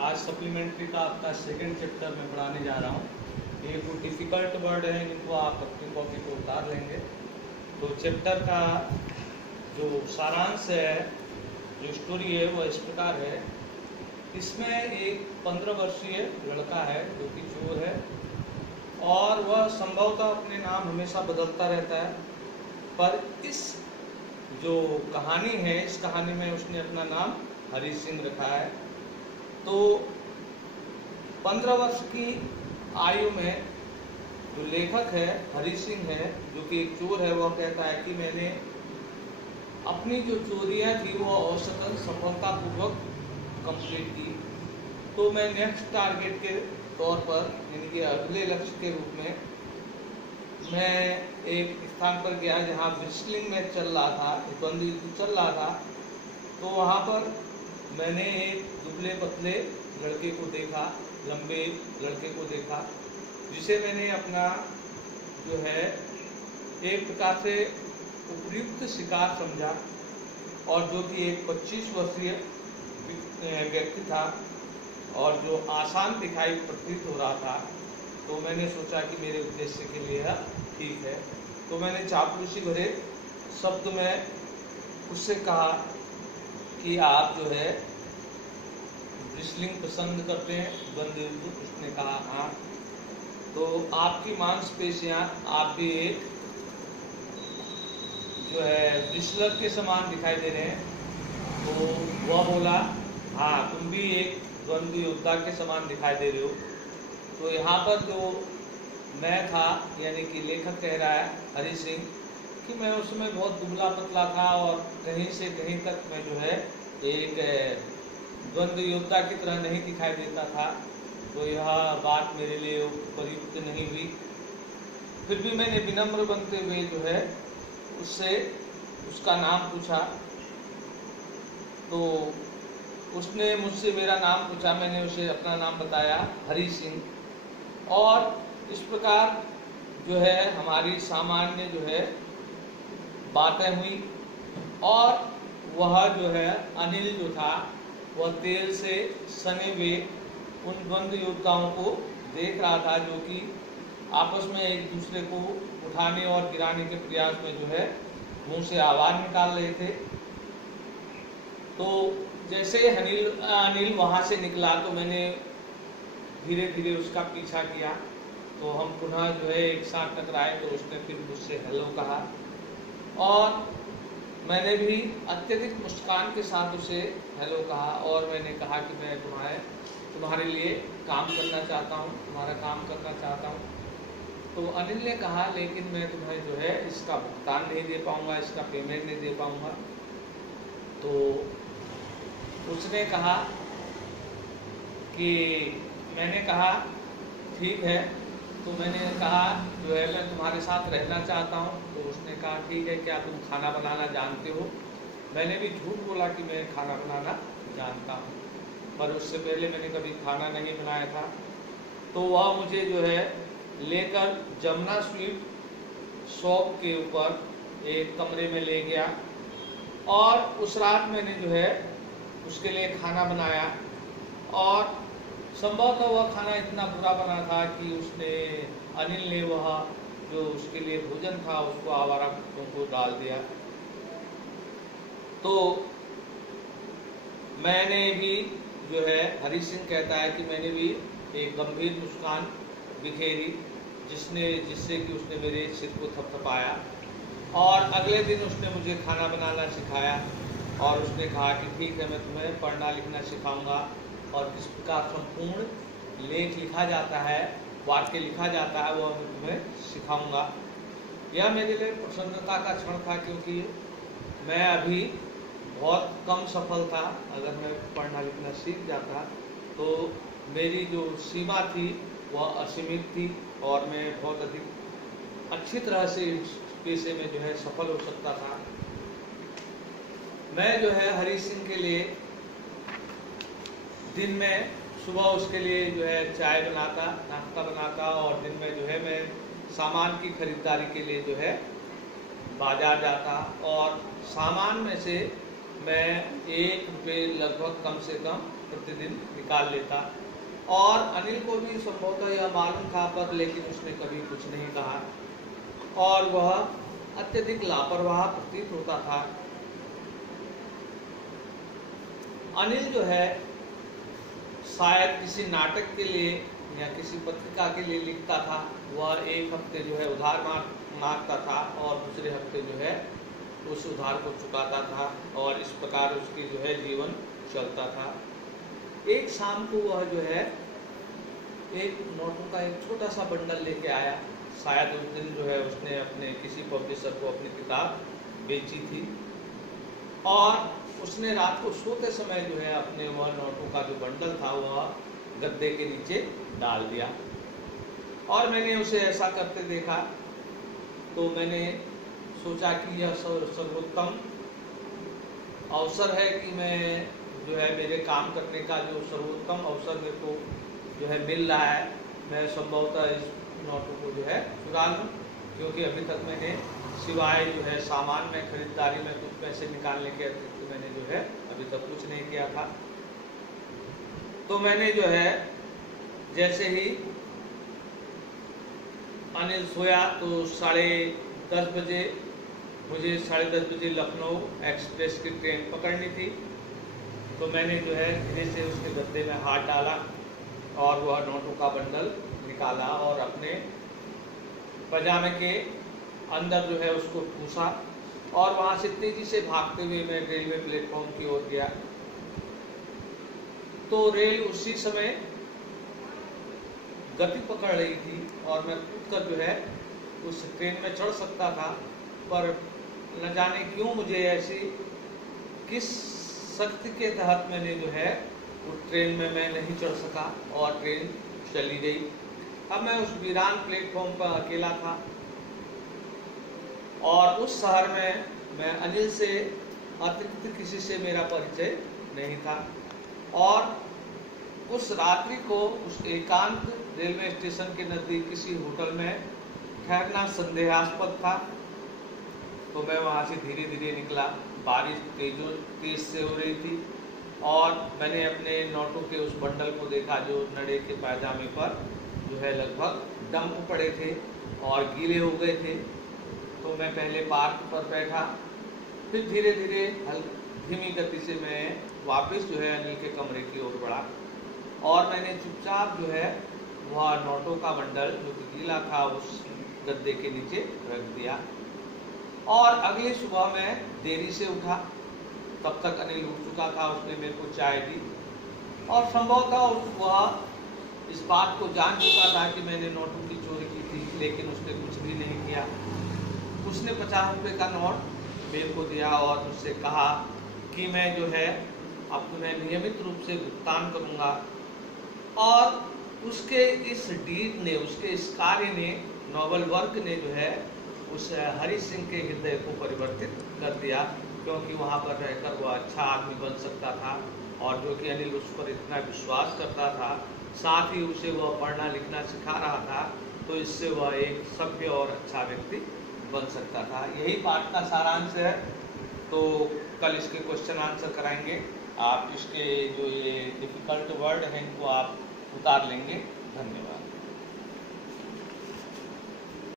आज सप्लीमेंट्री का आपका सेकंड चैप्टर में पढ़ाने जा रहा हूँ। ये कोई डिफ़िकल्ट वर्ड है, इनको आप अपनी कॉपी को उतार लेंगे। तो चैप्टर का जो सारांश है, जो स्टोरी है, वो इस प्रकार है। इसमें एक 15 वर्षीय लड़का है जो कि चोर है और वह संभवतः अपने नाम हमेशा बदलता रहता है, पर इस जो कहानी है, इस कहानी में उसने अपना नाम हरी सिंह रखा है। तो 15 वर्ष की आयु में जो लेखक है हरी सिंह है, जो कि एक चोर है, वह कहता है कि मैंने अपनी जो चोरियां थी वो औसतन सफलतापूर्वक कंप्लीट की। तो मैं नेक्स्ट टारगेट के तौर पर, यानी कि अगले लक्ष्य के रूप में, मैं एक स्थान पर गया जहाँ रेसलिंग मैच चल रहा था, द्वंद्व युद्ध चल रहा था। तो वहाँ पर मैंने एक दुबले पतले लड़के को देखा, लंबे लड़के को देखा, जिसे मैंने अपना जो है एक प्रकार से उपयुक्त शिकार समझा, और जो कि एक 25 वर्षीय व्यक्ति था और जो आसान दिखाई प्रतीत हो रहा था। तो मैंने सोचा कि मेरे उद्देश्य के लिए यह ठीक है। तो मैंने चापलूसी भरे शब्द में उससे कहा कि आप जो है रेसलिंग पसंद करते हैं, द्वंद्व युद्ध? उसने कहा हाँ। तो आपकी मांसपेशियां, आप भी एक जो है रेसलर के समान दिखाई दे रहे हैं। तो वह बोला हाँ, तुम भी एक द्वंद्व योद्धा के समान दिखाई दे रहे हो। तो यहाँ पर जो मैं था, यानी कि लेखक कह रहा है हरी सिंह, कि मैं उसमें बहुत दुबला पतला था और कहीं से कहीं तक मैं जो है एक द्वंद्व योद्धा की तरह नहीं दिखाई देता था। तो यह बात मेरे लिए उपयुक्त नहीं हुई। फिर भी मैंने विनम्र बनते हुए जो है उससे उसका नाम पूछा। तो उसने मुझसे मेरा नाम पूछा, मैंने उसे अपना नाम बताया, हरी सिंह। और इस प्रकार जो है हमारी सामान्य जो है बातें हुई। और वह जो है अनिल जो था, वह तेल से सने हुए उन द्वंद्व योद्धाओं को देख रहा था, जो कि आपस में एक दूसरे को उठाने और गिराने के प्रयास में जो है मुंह से आवाज निकाल रहे थे। तो जैसे अनिल वहां से निकला तो मैंने धीरे धीरे उसका पीछा किया। तो हम पुनः जो है एक साथ टकराए। तो उसने फिर मुझसे हेलो कहा और मैंने भी अत्यधिक मुस्कान के साथ उसे हेलो कहा। और मैंने कहा कि मैं तुम्हारे लिए काम करना चाहता हूँ, तुम्हारा काम करना चाहता हूँ। तो अनिल ने कहा लेकिन मैं तुम्हें जो है इसका भुगतान नहीं दे पाऊँगा, इसका पेमेंट नहीं दे पाऊँगा। तो उसने कहा कि मैंने कहा ठीक है। तो मैंने कहा जो है मैं तुम्हारे साथ रहना चाहता हूँ। तो उसने कहा ठीक है, क्या तुम खाना बनाना जानते हो? मैंने भी झूठ बोला कि मैं खाना बनाना जानता हूँ, पर उससे पहले मैंने कभी खाना नहीं बनाया था। तो वह मुझे जो है लेकर जमुना स्वीट शॉप के ऊपर एक कमरे में ले गया और उस रात मैंने जो है उसके लिए खाना बनाया। और संभवतः वह खाना इतना बुरा बना था कि अनिल ने वह जो उसके लिए भोजन था उसको आवारा कुत्तों को डाल दिया। तो मैंने भी जो है, हरी सिंह कहता है कि मैंने भी एक गंभीर मुस्कान बिखेरी, जिससे कि उसने मेरे सिर को थपथपाया। और अगले दिन उसने मुझे खाना बनाना सिखाया और उसने कहा कि ठीक है, मैं तुम्हें पढ़ना लिखना सिखाऊंगा और किस प्रकार संपूर्ण लेख लिखा जाता है, वाक्य लिखा जाता है, वह मैं तुम्हें सिखाऊंगा। यह मेरे लिए प्रसन्नता का क्षण था, क्योंकि मैं अभी बहुत कम सफल था। अगर मैं पढ़ना लिखना सीख जाता तो मेरी जो सीमा थी वह असीमित थी और मैं बहुत अधिक अच्छी तरह से इस पेशे में जो है सफल हो सकता था। मैं जो है हरी सिंह के लिए दिन में सुबह उसके लिए जो है चाय बनाता, नाश्ता बनाता, और दिन में जो है मैं सामान की खरीदारी के लिए जो है बाजार जाता और सामान में से मैं 1 रुपये लगभग कम से कम प्रतिदिन निकाल लेता। और अनिल को भी संभवतः यह मालूम था, पर लेकिन उसने कभी कुछ नहीं कहा और वह अत्यधिक लापरवाह प्रतीत होता था। अनिल जो है शायद किसी नाटक के लिए या किसी पत्रिका के लिए लिखता था। वह एक हफ्ते जो है उधार मांगता था और दूसरे हफ्ते जो है उस उधार को चुकाता था और इस प्रकार उसकी जो है जीवन चलता था। एक शाम को वह जो है एक नोटों का एक छोटा सा बंडल लेके आया। शायद उस दिन जो है उसने अपने किसी पब्लिशर को अपनी किताब बेची थी और उसने रात को सोते समय जो है अपने वह नोटों का जो बंडल था वह गद्दे के नीचे डाल दिया। और मैंने उसे ऐसा करते देखा तो मैंने सोचा कि यह सर्वोत्तम अवसर है कि मैं जो है मेरे काम करने का जो सर्वोत्तम अवसर मेरे को जो है मिल रहा है, मैं संभवतः इस नोटों को जो है चुरा लूँ, क्योंकि अभी तक मैंने सिवाय जो है सामान में खरीदारी में कुछ पैसे निकालने के अतिरिक्त मैंने जो है अभी तक कुछ नहीं किया था। तो मैंने जो है जैसे ही अनिल सोया तो 10:30 बजे मुझे 10:30 बजे लखनऊ एक्सप्रेस की ट्रेन पकड़नी थी। तो मैंने जो है धीरे से उसके गद्दे में हाथ डाला और वह नोटों का बंडल निकाला और अपने पजामे के अंदर जो है उसको ठूसा और वहां से तेजी से भागते हुए मैं रेलवे प्लेटफॉर्म की ओर गया। तो रेल उसी समय गति पकड़ रही थी और मैं कूदकर जो है उस ट्रेन में चढ़ सकता था, पर न जाने क्यों मुझे ऐसी किस शक्ति के तहत मैंने जो है उस ट्रेन में मैं नहीं चढ़ सका और ट्रेन चली गई। अब मैं उस वीरान प्लेटफॉर्म पर अकेला था और उस शहर में मैं अनिल से अतिरिक्त किसी से मेरा परिचय नहीं था। और उस रात्रि को उस एकांत रेलवे स्टेशन के नजदीक किसी होटल में ठहरना संदेहास्पद था। तो मैं वहां से धीरे धीरे निकला। बारिश तेज से हो रही थी और मैंने अपने नोटों के उस बंडल को देखा जो नड़े के पायजामे पर जो है लगभग डंप पड़े थे और गीले हो गए थे। तो मैं पहले पार्क पर बैठा, फिर धीरे धीरे धीमी गति से मैं वापस जो है अनिल के कमरे की ओर बढ़ा और मैंने चुपचाप जो है वह नोटों का बंडल जो कि गीला था उस गद्दे के नीचे रख दिया। और अगली सुबह मैं देरी से उठा, तब तक अनिल उठ चुका था। उसने मेरे को चाय दी और संभवतः वह इस बात को जान चुका था कि मैंने नोटों की चोरी की थी, लेकिन उसने कुछ भी नहीं किया। उसने 50 रुपये का नोट मेरे को दिया और मुझसे कहा कि मैं जो है अब मैं नियमित रूप से भुगतान करूंगा। और उसके इस डीड ने, उसके इस कार्य ने, नोबल वर्क ने जो है उस हरि सिंह के हृदय को परिवर्तित कर दिया, क्योंकि वहाँ पर रहकर वह अच्छा आदमी बन सकता था और जो कि अनिल उस पर इतना विश्वास करता था, साथ ही उसे वह पढ़ना लिखना सिखा रहा था, तो इससे वह एक सभ्य और अच्छा व्यक्ति बन सकता था। यही पाठ का सारांश है। तो कल इसके क्वेश्चन आंसर कराएंगे। आप इसके जो ये डिफिकल्ट वर्ड हैं इनको आप उतार लेंगे। धन्यवाद।